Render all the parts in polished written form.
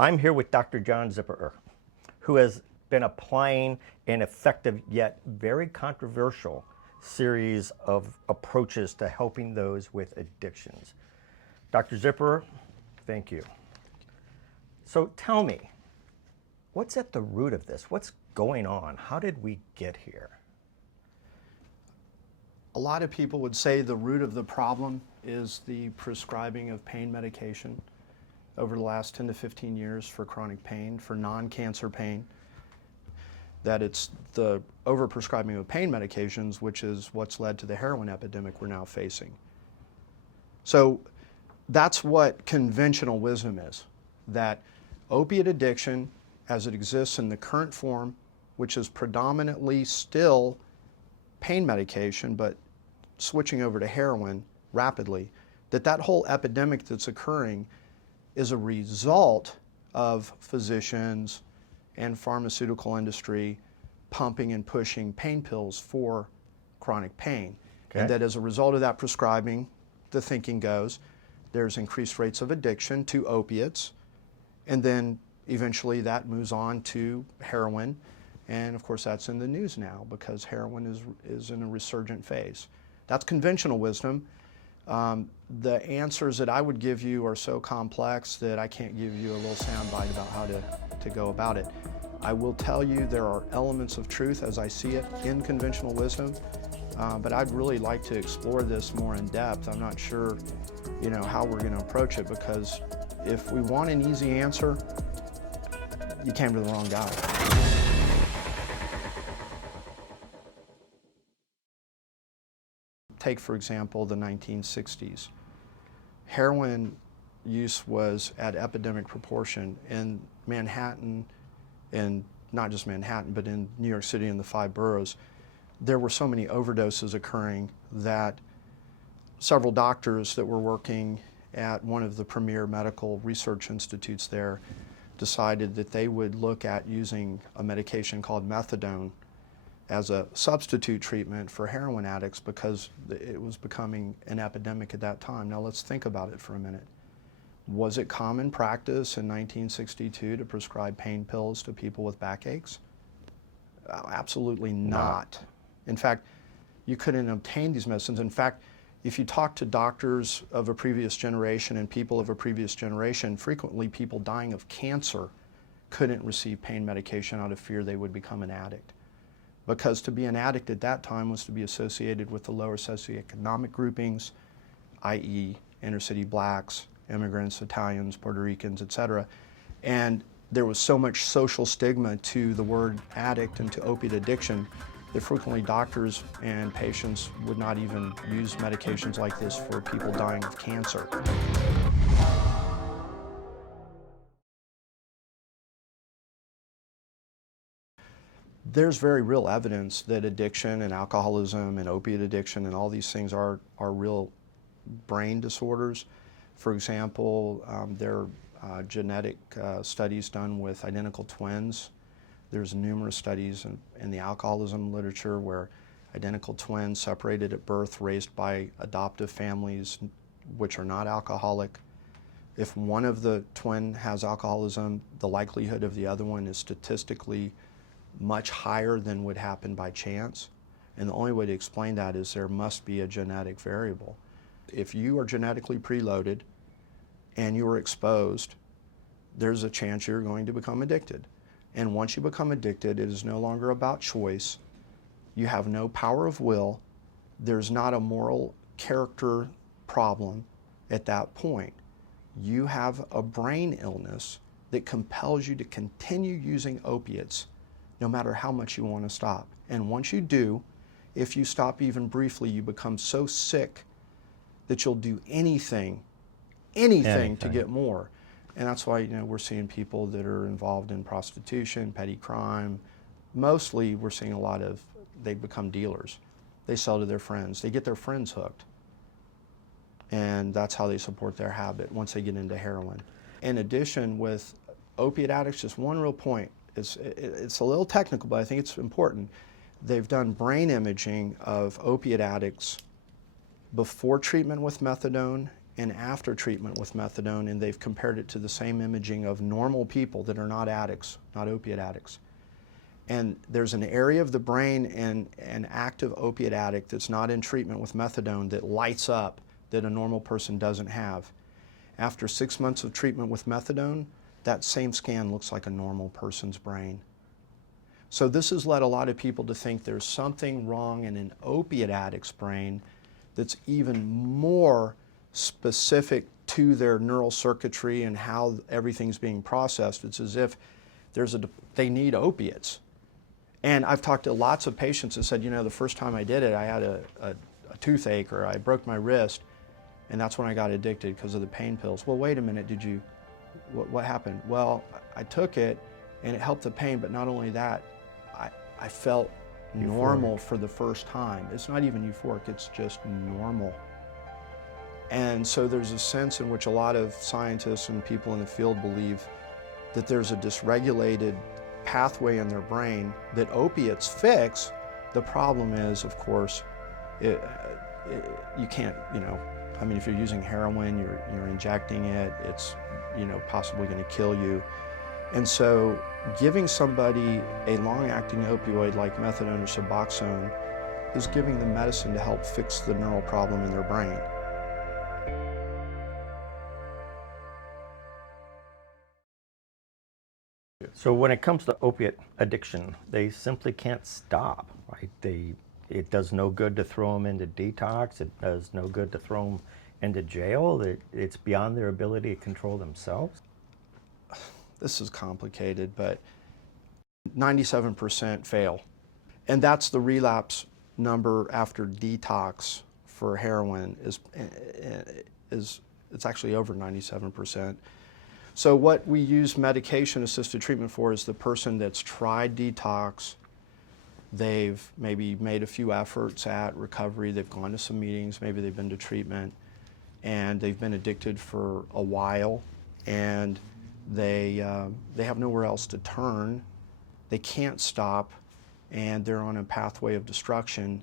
I'm here with Dr. John Zipperer, who has been applying an effective yet very controversial series of approaches to helping those with addictions. Dr. Zipperer, thank you. So tell me, what's at the root of this? What's going on? How did we get here? A lot of people would say the root of the problem is the prescribing of pain medication over the last 10 to 15 years for chronic pain, for non-cancer pain. That it's the overprescribing of pain medications, which is what's led to the heroin epidemic we're now facing. So that's what conventional wisdom is, that opiate addiction as it exists in the current form, which is predominantly still pain medication, but switching over to heroin rapidly, that whole epidemic that's occurring is a result of physicians and pharmaceutical industry pumping and pushing pain pills for chronic pain. Okay. And that as a result of that prescribing, the thinking goes, there's increased rates of addiction to opiates, and then eventually that moves on to heroin. And of course that's in the news now because heroin is in a resurgent phase. That's conventional wisdom. The answers that I would give you are so complex that I can't give you a little soundbite about how to go about it. I will tell you there are elements of truth as I see it in conventional wisdom, but I'd really like to explore this more in depth. I'm not sure, how we're going to approach it, because if we want an easy answer, you came to the wrong guy. Take, for example, the 1960s. Heroin use was at epidemic proportion in Manhattan, and not just Manhattan, but in New York City and the 5 boroughs. There were so many overdoses occurring that several doctors that were working at one of the premier medical research institutes there decided that they would look at using a medication called methadone as a substitute treatment for heroin addicts because it was becoming an epidemic at that time. Now let's think about it for a minute. Was it common practice in 1962 to prescribe pain pills to people with backaches? Absolutely not. In fact, you couldn't obtain these medicines. In fact, if you talk to doctors of a previous generation and people of a previous generation, frequently people dying of cancer couldn't receive pain medication out of fear they would become an addict. Because to be an addict at that time was to be associated with the lower socioeconomic groupings, i.e. inner city blacks, immigrants, Italians, Puerto Ricans, etc. And there was so much social stigma to the word addict and to opiate addiction that frequently doctors and patients would not even use medications like this for people dying of cancer. There's very real evidence that addiction and alcoholism and opiate addiction and all these things are real brain disorders. For example, there are genetic studies done with identical twins. There's numerous studies in the alcoholism literature where identical twins separated at birth, raised by adoptive families which are not alcoholic. If one of the twin has alcoholism, the likelihood of the other one is statistically much higher than would happen by chance. And the only way to explain that is there must be a genetic variable. If you are genetically preloaded and you are exposed, there's a chance you're going to become addicted. And once you become addicted, it is no longer about choice. You have no power of will. There's not a moral character problem at that point. You have a brain illness that compels you to continue using opiates no matter how much you want to stop. And once you do, if you stop even briefly, you become so sick that you'll do anything to get more. And that's why we're seeing people that are involved in prostitution, petty crime. Mostly we're seeing a lot of, they become dealers. They sell to their friends. They get their friends hooked. And that's how they support their habit once they get into heroin. In addition, with opiate addicts, just one real point. It's a little technical, but I think it's important. They've done brain imaging of opiate addicts before treatment with methadone and after treatment with methadone, and they've compared it to the same imaging of normal people that are not addicts, not opiate addicts. And there's an area of the brain in an active opiate addict that's not in treatment with methadone that lights up that a normal person doesn't have. After 6 months of treatment with methadone, that same scan looks like a normal person's brain. So this has led a lot of people to think there's something wrong in an opiate addict's brain that's even more specific to their neural circuitry and how everything's being processed. It's as if they need opiates. And I've talked to lots of patients that said, you know, the first time I did it, I had a toothache or I broke my wrist, and that's when I got addicted because of the pain pills. Well, wait a minute, what happened? Well, I took it and it helped the pain, but not only that, I felt normal for the first time. It's not even euphoric, it's just normal. And so there's a sense in which a lot of scientists and people in the field believe that there's a dysregulated pathway in their brain that opiates fix. The problem is, of course, you can't, you know, I mean, if you're using heroin, you're injecting it, it's, you know, possibly going to kill you. And so giving somebody a long-acting opioid like methadone or Suboxone is giving them medicine to help fix the neural problem in their brain. So when it comes to opiate addiction, they simply can't stop, right? It does no good to throw them into detox. It does no good to throw them into jail. It's beyond their ability to control themselves. This is complicated, but 97% fail. And that's the relapse number after detox for heroin is it's actually over 97%. So what we use medication-assisted treatment for is the person that's tried detox, they've maybe made a few efforts at recovery, they've gone to some meetings, maybe they've been to treatment, and they've been addicted for a while, and they have nowhere else to turn, they can't stop, and they're on a pathway of destruction.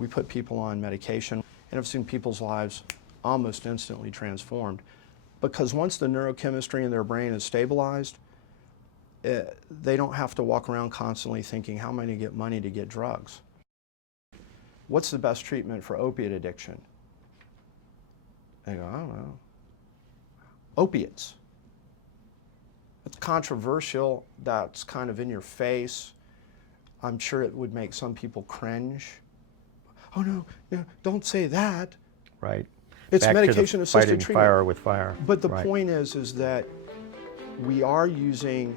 We put people on medication, and I've seen people's lives almost instantly transformed. Because once the neurochemistry in their brain is stabilized, they don't have to walk around constantly thinking, how am I going to get money to get drugs? What's the best treatment for opiate addiction? They go, I don't know. Opiates. It's controversial, that's kind of in your face. I'm sure it would make some people cringe. Oh no, don't say that. Right. It's Back medication-assisted to the treatment. fire with fire. But the Right. point is that we are using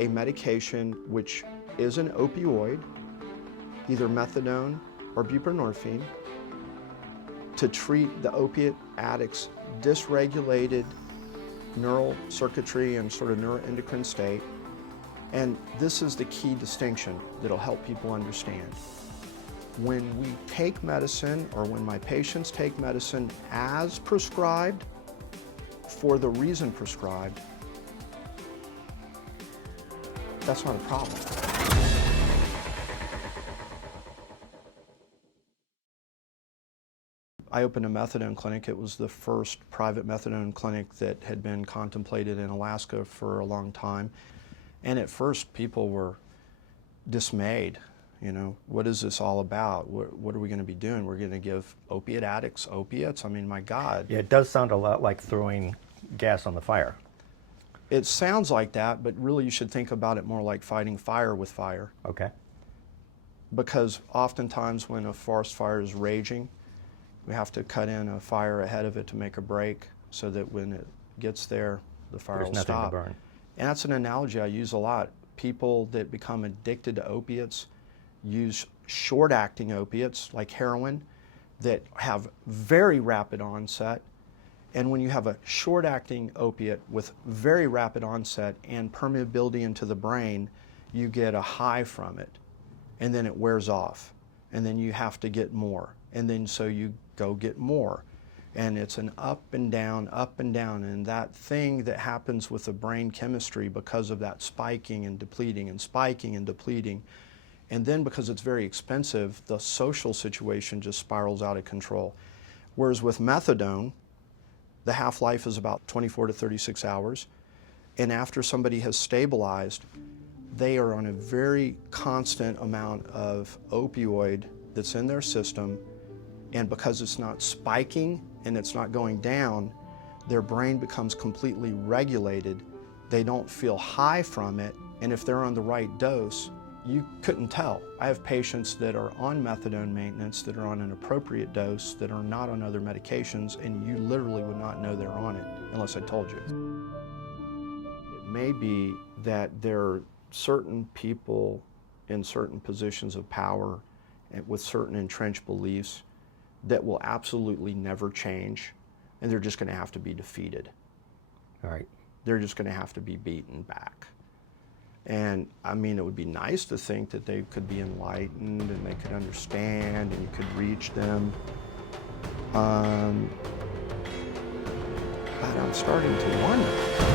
a medication which is an opioid, either methadone or buprenorphine, to treat the opiate addict's dysregulated neural circuitry and sort of neuroendocrine state. And this is the key distinction that'll help people understand. When we take medicine, or when my patients take medicine as prescribed, for the reason prescribed, that's not a problem. I opened a methadone clinic. It was the first private methadone clinic that had been contemplated in Alaska for a long time. And at first, people were dismayed. You know, what is this all about? What are we going to be doing? We're going to give opiate addicts opiates? I mean, my God. Yeah, it does sound a lot like throwing gas on the fire. It sounds like that, but really you should think about it more like fighting fire with fire. Okay. Because oftentimes when a forest fire is raging, we have to cut in a fire ahead of it to make a break so that when it gets there, the fire There's will nothing stop. to burn. And that's an analogy I use a lot. People that become addicted to opiates use short-acting opiates like heroin that have very rapid onset. And when you have a short-acting opiate with very rapid onset and permeability into the brain, you get a high from it. And then it wears off. And then you have to get more. And then so you go get more. And it's an up and down, up and down. And that thing that happens with the brain chemistry because of that spiking and depleting and spiking and depleting. And then because it's very expensive, the social situation just spirals out of control. Whereas with methadone, The half-life is about 24 to 36 hours. And after somebody has stabilized, they are on a very constant amount of opioid that's in their system. And because it's not spiking and it's not going down, their brain becomes completely regulated. They don't feel high from it. And if they're on the right dose, you couldn't tell. I have patients that are on methadone maintenance that are on an appropriate dose that are not on other medications, and you literally would not know they're on it unless I told you. It may be that there are certain people in certain positions of power and with certain entrenched beliefs that will absolutely never change, and they're just going to have to be defeated. All right. They're just going to have to be beaten back. And I mean, it would be nice to think that they could be enlightened and they could understand and you could reach them. But I'm starting to wonder.